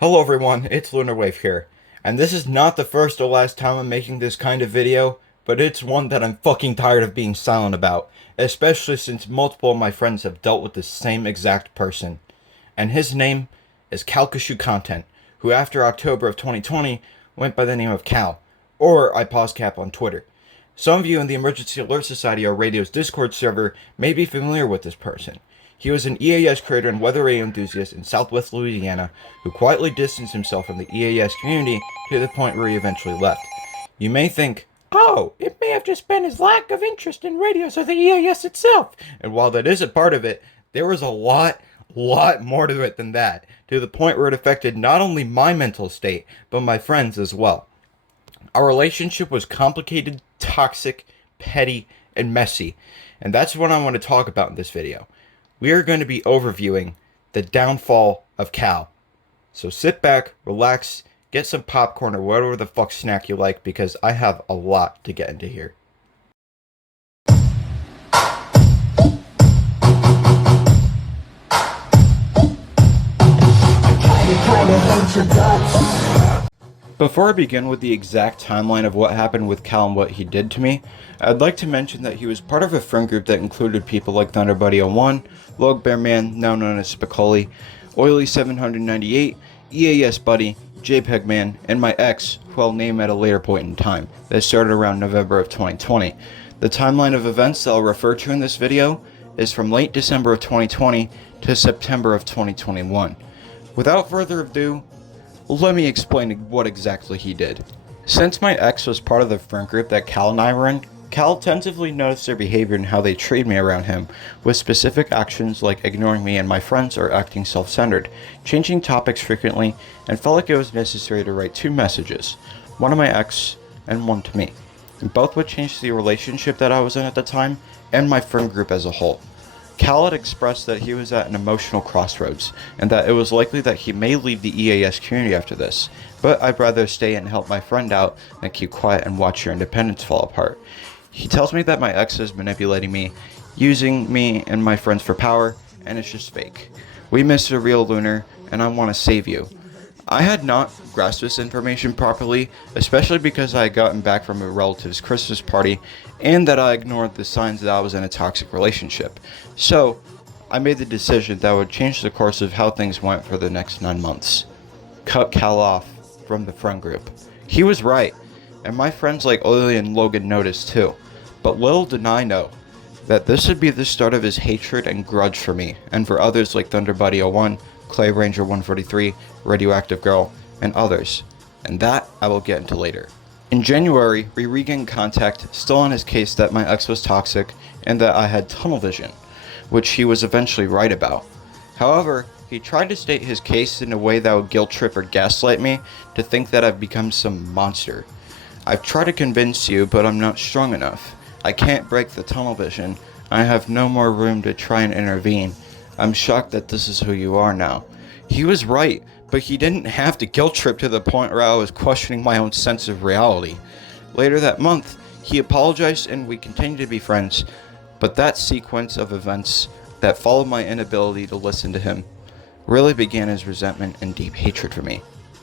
Hello everyone, it's LunarWave here, and this is not the first or last time I'm making this kind of video, but it's one that I'm fucking tired of being silent about, especially since multiple of my friends have dealt with the same exact person. And his name is CalcasieuContent, who after October of 2020 went by the name of Cal, or IPausCap on Twitter. Some of you in the Emergency Alert Society or Radio's Discord server may be familiar with this person. He was an EAS creator and weather radio enthusiast in southwest Louisiana who quietly distanced himself from the EAS community to the point where he eventually left. You may think, oh, it may have just been his lack of interest in radios or the EAS itself. And while that is a part of it, there was a lot more to it than that, to the point where it affected not only my mental state, but my friends as well. Our relationship was complicated, toxic, petty, and messy, and that's what I want to talk about in this video. We are going to be overviewing the downfall of Cal. So sit back, relax, get some popcorn or whatever the fuck snack you like, because I have a lot to get into here. Before I begin with the exact timeline of what happened with Cal and what he did to me, I'd like to mention that he was part of a friend group that included people like ThunderBuddy01, Logbearman, now known as Spicoli, Oily798, EAS Buddy, JPEGman, and my ex, who I'll name at a later point in time, that started around November of 2020. The timeline of events that I'll refer to in this video is from late December of 2020 to September of 2021. Without further ado, let me explain what exactly he did. Since my ex was part of the friend group that Cal and I were in, Cal attentively noticed their behavior and how they treated me around him, with specific actions like ignoring me and my friends or acting self-centered, changing topics frequently, and felt like it was necessary to write two messages, one to my ex and one to me. And both would change the relationship that I was in at the time and my friend group as a whole. Cal had expressed that he was at an emotional crossroads, and that it was likely that he may leave the EAS community after this, but I'd rather stay and help my friend out than keep quiet and watch your independence fall apart. He tells me that my ex is manipulating me, using me and my friends for power, and it's just fake. We miss the real Lunar, and I want to save you. I had not grasped this information properly, especially because I had gotten back from a relative's Christmas party, and that I ignored the signs that I was in a toxic relationship. So, I made the decision that would change the course of how things went for the next 9 months. Cut Cal off from the friend group. He was right, and my friends like Oily and Logan noticed too. But little did I know that this would be the start of his hatred and grudge for me, and for others like ThunderBuddy01, Clay Ranger 143, Radioactive Girl, and others, and that I will get into later. In January, we regained contact, still on his case that my ex was toxic and that I had tunnel vision, which he was eventually right about. However, he tried to state his case in a way that would guilt trip or gaslight me to think that I've become some monster. I've tried to convince you, but I'm not strong enough. I can't break the tunnel vision. I have no more room to try and intervene. I'm shocked that this is who you are now. He was right, but he didn't have to guilt trip to the point where I was questioning my own sense of reality. Later that month, he apologized and we continued to be friends, but that sequence of events that followed my inability to listen to him really began his resentment and deep hatred for me.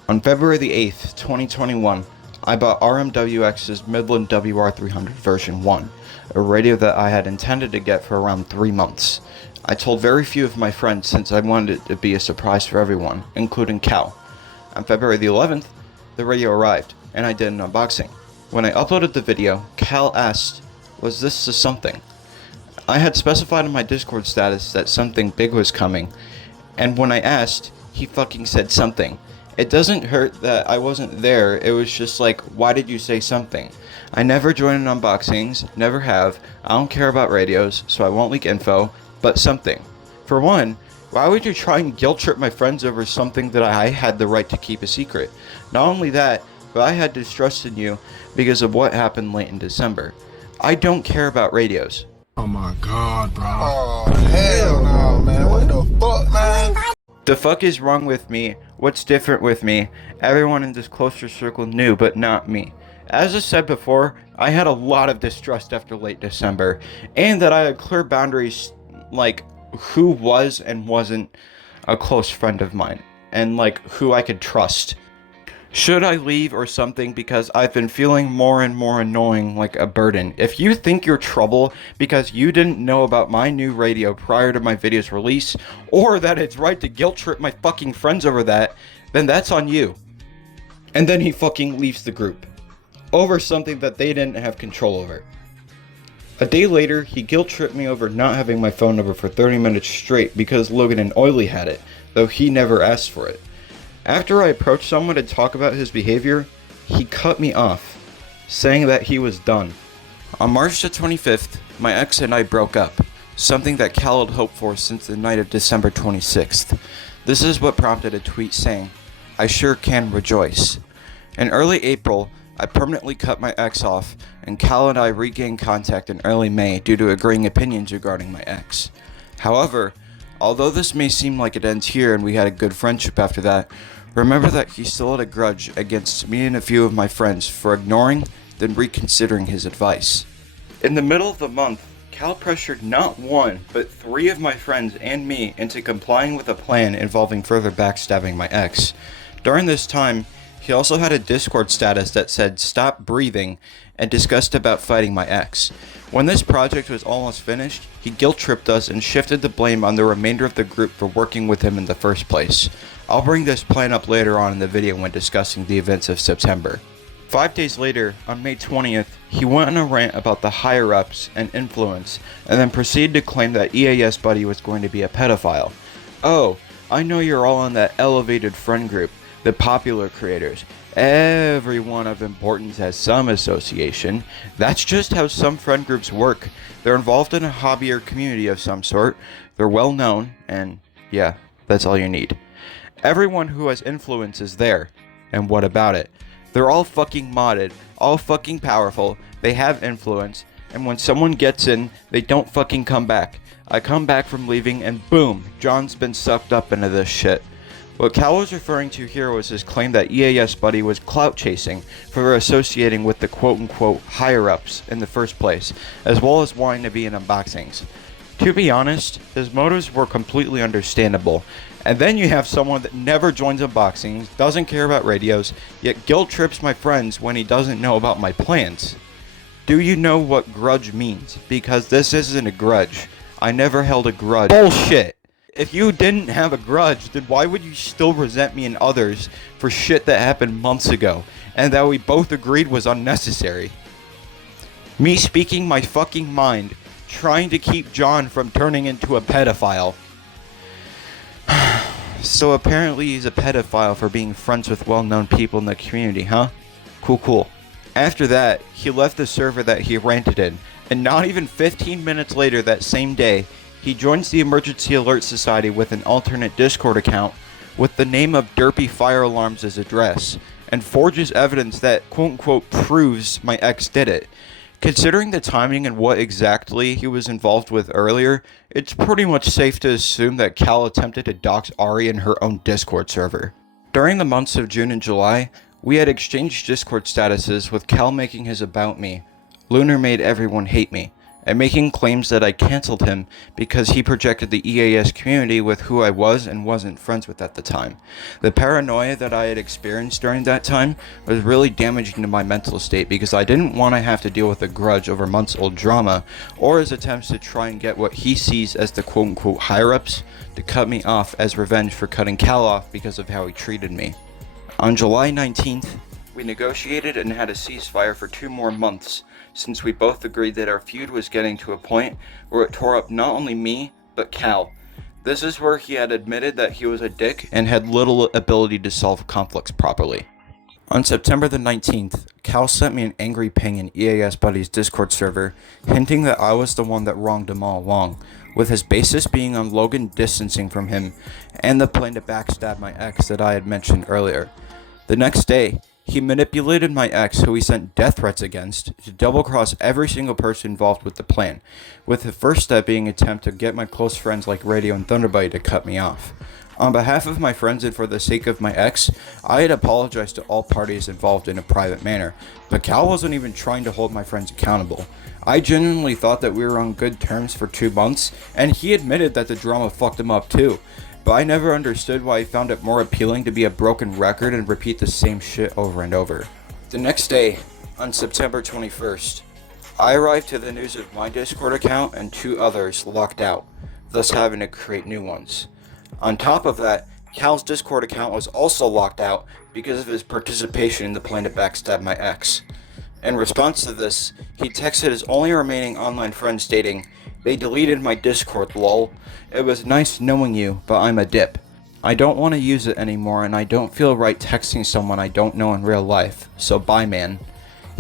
On February the 8th, 2021, I bought RMWX's Midland WR300 version 1, a radio that I had intended to get for around 3 months. I told very few of my friends since I wanted it to be a surprise for everyone, including Cal. On February the 11th, the radio arrived, and I did an unboxing. When I uploaded the video, Cal asked, "Was this the something?" I had specified in my Discord status that something big was coming, and when I asked, he fucking said something. It doesn't hurt that I wasn't there, it was just like, why did you say something? I never join in unboxings, never have, I don't care about radios, so I won't leak info, but something. For one, why would you try and guilt trip my friends over something that I had the right to keep a secret? Not only that, but I had distrust in you because of what happened late in December. I don't care about radios. Oh my god, bro. Oh, hell no, man. What the fuck, man? The fuck is wrong with me? What's different with me? Everyone in this closer circle knew, but not me. As I said before, I had a lot of distrust after late December, and that I had clear boundaries like who was and wasn't a close friend of mine. and like who I could trust. Should I leave or something, because I've been feeling more and more annoying, like a burden. If you think you're trouble because you didn't know about my new radio prior to my video's release, or that it's right to guilt trip my fucking friends over that, then that's on you. And then he fucking leaves the group over something that they didn't have control over. A day later, he guilt tripped me over not having my phone number for 30 minutes straight because Logan and Oily had it, though he never asked for it. After I approached someone to talk about his behavior, he cut me off, saying that he was done. On March the 25th, my ex and I broke up, something that Cal had hoped for since the night of December 26th. This is what prompted a tweet saying, "I sure can rejoice." In early April, I permanently cut my ex off, and Cal and I regained contact in early May due to agreeing opinions regarding my ex. However, although this may seem like it ends here and we had a good friendship after that, remember that he still had a grudge against me and a few of my friends for ignoring, then reconsidering his advice. In the middle of the month, Cal pressured not one, but 3 of my friends and me into complying with a plan involving further backstabbing my ex. During this time, he also had a Discord status that said "stop breathing" and discussed about fighting my ex. When this project was almost finished, he guilt tripped us and shifted the blame on the remainder of the group for working with him in the first place. I'll bring this plan up later on in the video when discussing the events of September. 5 days later, on May 20th, he went on a rant about the higher-ups and influence, and then proceeded to claim that EAS Buddy was going to be a pedophile. "Oh, I know you're all in that elevated friend group, the popular creators. Everyone of importance has some association. That's just how some friend groups work. They're involved in a hobby or community of some sort. They're well known, and yeah, that's all you need. Everyone who has influence is there. And what about it? They're all fucking modded, all fucking powerful, they have influence, and when someone gets in, they don't fucking come back. I come back from leaving and boom, John's been sucked up into this shit." What Cal was referring to here was his claim that EAS Buddy was clout chasing for associating with the quote-unquote higher-ups in the first place, as well as wanting to be in unboxings. To be honest, his motives were completely understandable. And then you have someone that never joins unboxings, doesn't care about radios, yet guilt trips my friends when he doesn't know about my plans. Do you know what grudge means? Because this isn't a grudge. I never held a grudge. Bullshit! If you didn't have a grudge, then why would you still resent me and others for shit that happened months ago, and that we both agreed was unnecessary? Me speaking my fucking mind, trying to keep John from turning into a pedophile. So apparently he's a pedophile for being friends with well-known people in the community, huh? Cool. After that, he left the server that he ranted in, and not even 15 minutes later that same day, he joins the Emergency Alert Society with an alternate Discord account with the name of Derpy Fire Alarms as address, and forges evidence that quote-unquote proves my ex did it. Considering the timing and what exactly he was involved with earlier, it's pretty much safe to assume that Cal attempted to dox Ari in her own Discord server. During the months of June and July, we had exchanged Discord statuses with Cal making his about me. Lunar made everyone hate me, and making claims that I cancelled him because he projected the EAS community with who I was and wasn't friends with at the time. The paranoia that I had experienced during that time was really damaging to my mental state because I didn't want to have to deal with a grudge over months-old drama, or his attempts to try and get what he sees as the quote-unquote higher-ups to cut me off as revenge for cutting Cal off because of how he treated me. On July 19th, we negotiated and had a ceasefire for 2 more months, since we both agreed that our feud was getting to a point where it tore up not only me, but Cal. This is where he had admitted that he was a dick and had little ability to solve conflicts properly. On September the 19th, Cal sent me an angry ping in EAS Buddy's Discord server, hinting that I was the one that wronged him all along, with his basis being on Logan distancing from him, and the plan to backstab my ex that I had mentioned earlier. The next day, he manipulated my ex, who he sent death threats against, to double-cross every single person involved with the plan, with the first step being an attempt to get my close friends like Radio and Thunderbite to cut me off. On behalf of my friends and for the sake of my ex, I had apologized to all parties involved in a private manner, but Cal wasn't even trying to hold my friends accountable. I genuinely thought that we were on good terms for 2 months, and he admitted that the drama fucked him up too. but I never understood why he found it more appealing to be a broken record and repeat the same shit over and over. The next day, on September 21st, I arrived to the news of my Discord account and 2 others locked out, thus having to create new ones. On top of that, Cal's Discord account was also locked out because of his participation in the plan to backstab my ex. In response to this, he texted his only remaining online friend stating, "They deleted my Discord, lol. It was nice knowing you, but I'm a dip. I don't want to use it anymore and I don't feel right texting someone I don't know in real life, so bye man."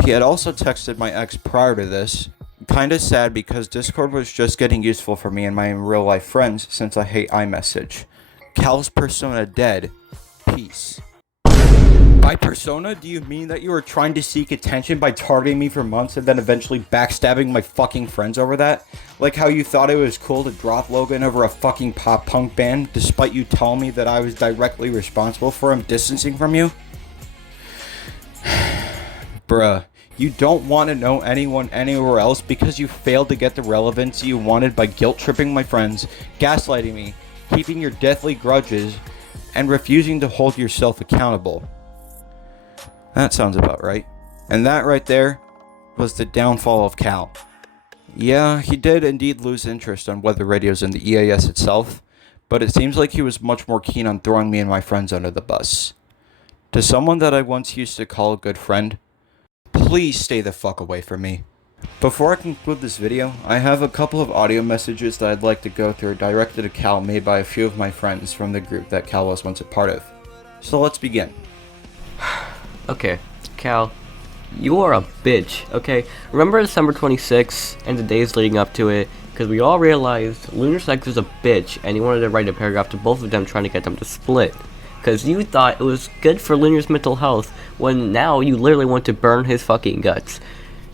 He had also texted my ex prior to this. Kinda sad because Discord was just getting useful for me and my real life friends since I hate iMessage. Cal's persona dead. Peace. By persona, do you mean that you were trying to seek attention by targeting me for months and then eventually backstabbing my fucking friends over that? Like how you thought it was cool to drop Logan over a fucking pop punk band despite you telling me that I was directly responsible for him distancing from you? Bruh, you don't want to know anyone anywhere else because you failed to get the relevancy you wanted by guilt-tripping my friends, gaslighting me, keeping your deathly grudges, and refusing to hold yourself accountable. That sounds about right. And that right there was the downfall of Cal. Yeah, he did indeed lose interest on weather radios and the EAS itself, but it seems like he was much more keen on throwing me and my friends under the bus. To someone that I once used to call a good friend, please stay the fuck away from me. Before I conclude this video, I have a couple of audio messages that I'd like to go through directed to Cal made by a few of my friends from the group that Cal was once a part of. So let's begin. Okay, Cal, you are a bitch, okay? Remember December 26th and the days leading up to it? Because we all realized Lunar Sex is a bitch and you wanted to write a paragraph to both of them trying to get them to split. Because you thought it was good for Lunar's mental health when now you literally want to burn his fucking guts.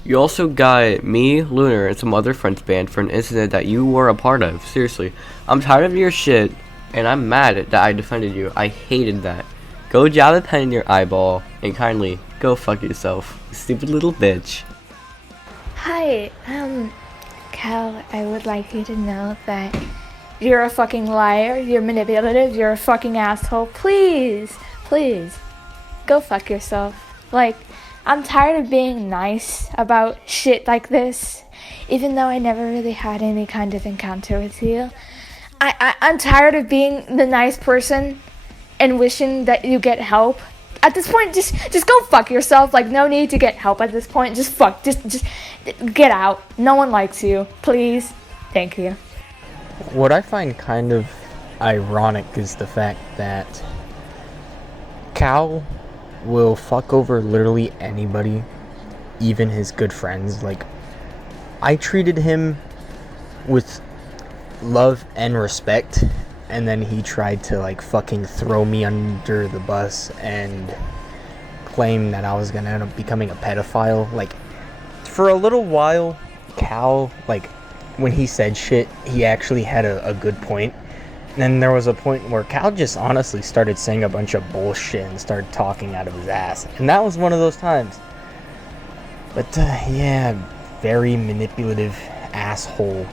You also got me, Lunar, and some other friends banned for an incident that you were a part of. Seriously, I'm tired of your shit and I'm mad that I defended you. I hated that. Go jab a pen in your eyeball and kindly go fuck yourself, you stupid little bitch. Hi, Cal, I would like you to know that you're a fucking liar, you're manipulative, you're a fucking asshole. Please, go fuck yourself. Like, I'm tired of being nice about shit like this, even though I never really had any kind of encounter with you. I'm tired of being the nice person and wishing that you get help. At this point, just go fuck yourself. Like, no need to get help at this point. Just get out. No one likes you. Please. Thank you. What I find kind of ironic is the fact that Cal will fuck over literally anybody, even his good friends. Like, I treated him with love and respect, and then he tried to like fucking throw me under the bus and claim that I was gonna end up becoming a pedophile. Like, for a little while, Cal, like, when he said shit, he actually had a good point. And then there was a point where Cal just honestly started saying a bunch of bullshit and started talking out of his ass. And that was one of those times. But yeah, very manipulative asshole.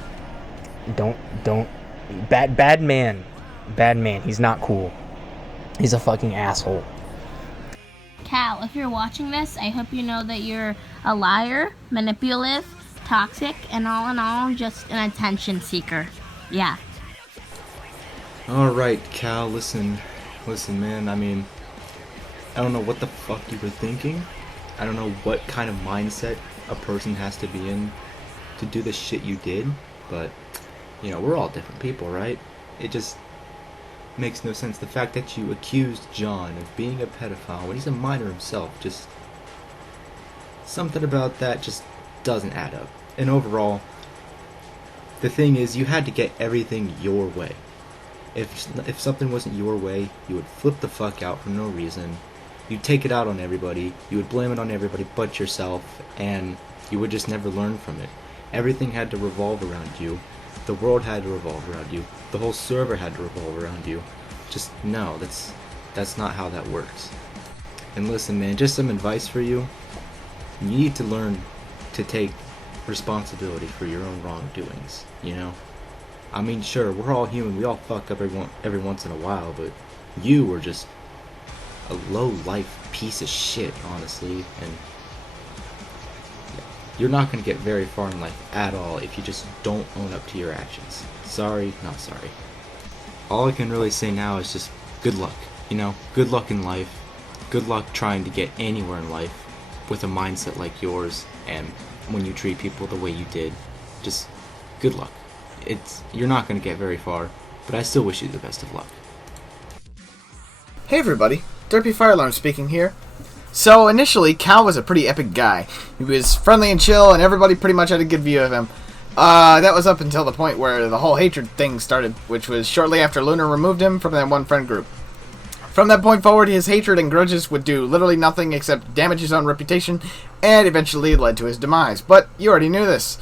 Bad man. He's not cool. He's a fucking asshole. Cal, if you're watching this, I hope you know that you're a liar, manipulative, toxic, and all in all, just an attention seeker. Yeah. Alright, Cal, listen, man, I mean, I don't know what the fuck you were thinking. I don't know what kind of mindset a person has to be in to do the shit you did, but, you know, we're all different people, right? It just makes no sense. The fact that you accused John of being a pedophile when he's a minor himself, just something about that just doesn't add up. And overall, the thing is, you had to get everything your way. If something wasn't your way, you would flip the fuck out for no reason. You'd take it out on everybody. You would blame it on everybody but yourself, and you would just never learn from it. Everything had to revolve around you. The world had to revolve around you. The whole server had to revolve around you. Just no, that's not how that works. And listen, man, just some advice for you. You need to learn to take responsibility for your own wrongdoings, you know? I mean, sure, we're all human. We all fuck up every once in a while, but you were just a low-life piece of shit, honestly, and you're not going to get very far in life at all if you just don't own up to your actions. Sorry, not sorry. All I can really say now is just good luck, you know? Good luck in life. Good luck trying to get anywhere in life with a mindset like yours, and when you treat people the way you did, just good luck. You're not going to get very far, but I still wish you the best of luck. Hey everybody, Derpy Fire Alarm speaking here. So initially, Cal was a pretty epic guy. He was friendly and chill, and everybody pretty much had a good view of him. That was up until the point where the whole hatred thing started, which was shortly after Lunar removed him from that one friend group. From that point forward, his hatred and grudges would do literally nothing except damage his own reputation, and eventually led to his demise. But you already knew this.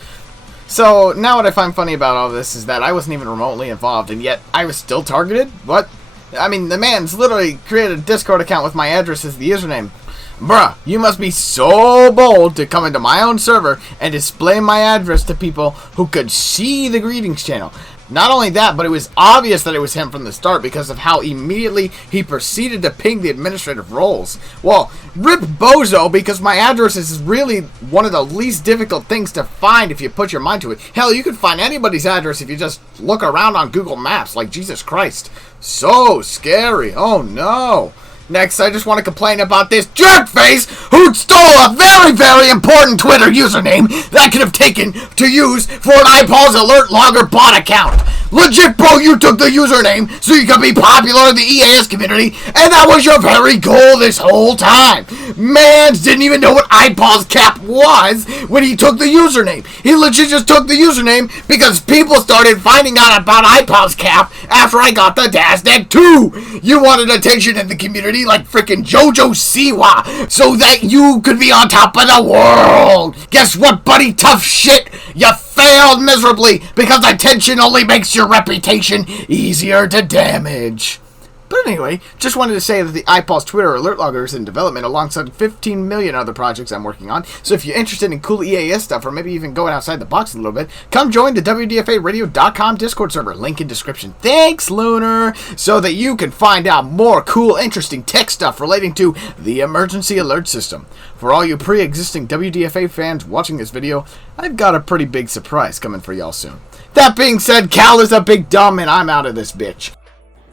So now what I find funny about all this is that I wasn't even remotely involved, and yet I was still targeted? What? I mean, the man's literally created a Discord account with my address as the username. Bruh, you must be so bold to come into my own server and display my address to people who could see the greetings channel. Not only that, but it was obvious that it was him from the start because of how immediately he proceeded to ping the administrative roles. Well, rip bozo, because my address is really one of the least difficult things to find if you put your mind to it. Hell, you can find anybody's address if you just look around on Google Maps, like Jesus Christ. So scary. Oh no. Next, I just want to complain about this jerkface who stole a very, very important Twitter username that I could have taken to use for an iPaws Alert Logger bot account. Legit, bro, you took the username so you could be popular in the EAS community, and that was your very goal this whole time. Mans didn't even know what iPaws Cap was when he took the username. He legit just took the username because people started finding out about iPaws Cap after I got the DASDEC 2. You wanted attention in the community like frickin' JoJo Siwa so that you could be on top of the world. Guess what, buddy? Tough shit. You failed miserably because attention only makes your reputation easier to damage. But anyway, just wanted to say that the iPaws Twitter alert logger is in development alongside 15 million other projects I'm working on. So if you're interested in cool EAS stuff, or maybe even going outside the box a little bit, come join the WDFAradio.com Discord server, link in description. Thanks, Lunar! So that you can find out more cool, interesting tech stuff relating to the emergency alert system. For all you pre-existing WDFA fans watching this video, I've got a pretty big surprise coming for y'all soon. That being said, Cal is a big dumb and I'm out of this bitch.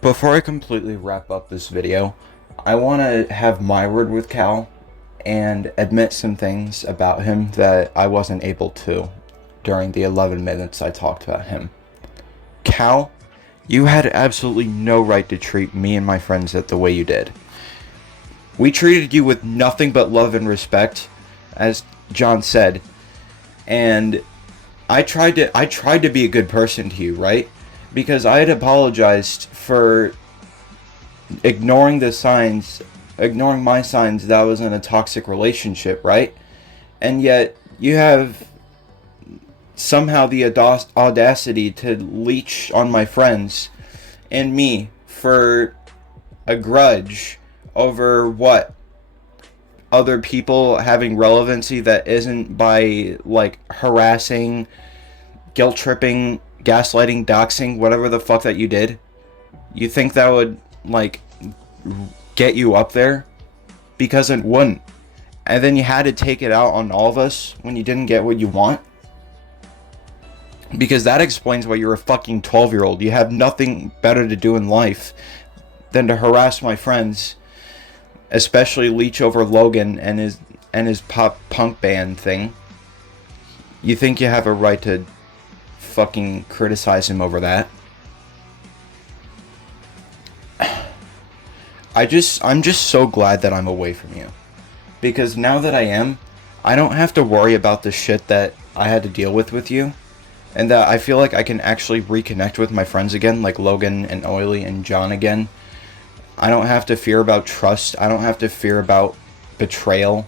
Before I completely wrap up this video, I want to have my word with Cal and admit some things about him that I wasn't able to during the 11 minutes I talked about him. Cal, you had absolutely no right to treat me and my friends the way you did. We treated you with nothing but love and respect, as John said, and I tried to be a good person to you, right? Because I had apologized for ignoring my signs that I was in a toxic relationship, right? And yet, you have somehow the audacity to leech on my friends and me for a grudge over what? Other people having relevancy that isn't by, like, harassing, guilt-tripping, gaslighting, doxing, whatever the fuck that you did. You think that would, like, get you up there? Because it wouldn't. And then you had to take it out on all of us when you didn't get what you want? Because that explains why you're a fucking 12-year-old. You have nothing better to do in life than to harass my friends, especially leech over Logan and his pop punk band thing. You think you have a right to fucking criticize him over that? I'm just so glad that I'm away from you. Because now that I am, I don't have to worry about the shit that I had to deal with you. And that I feel like I can actually reconnect with my friends again, like Logan and Oily and John again. I don't have to fear about trust. I don't have to fear about betrayal.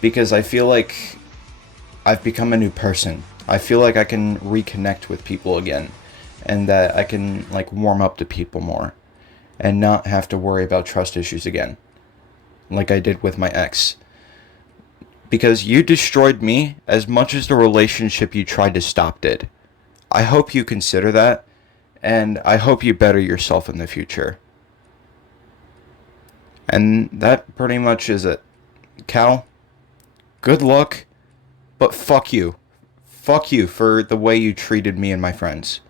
Because I feel like I've become a new person. I feel like I can reconnect with people again. And that I can, like, warm up to people more. And not have to worry about trust issues again. Like I did with my ex. Because you destroyed me as much as the relationship you tried to stop did. I hope you consider that, and I hope you better yourself in the future. And that pretty much is it. Cal, good luck, but fuck you. Fuck you for the way you treated me and my friends.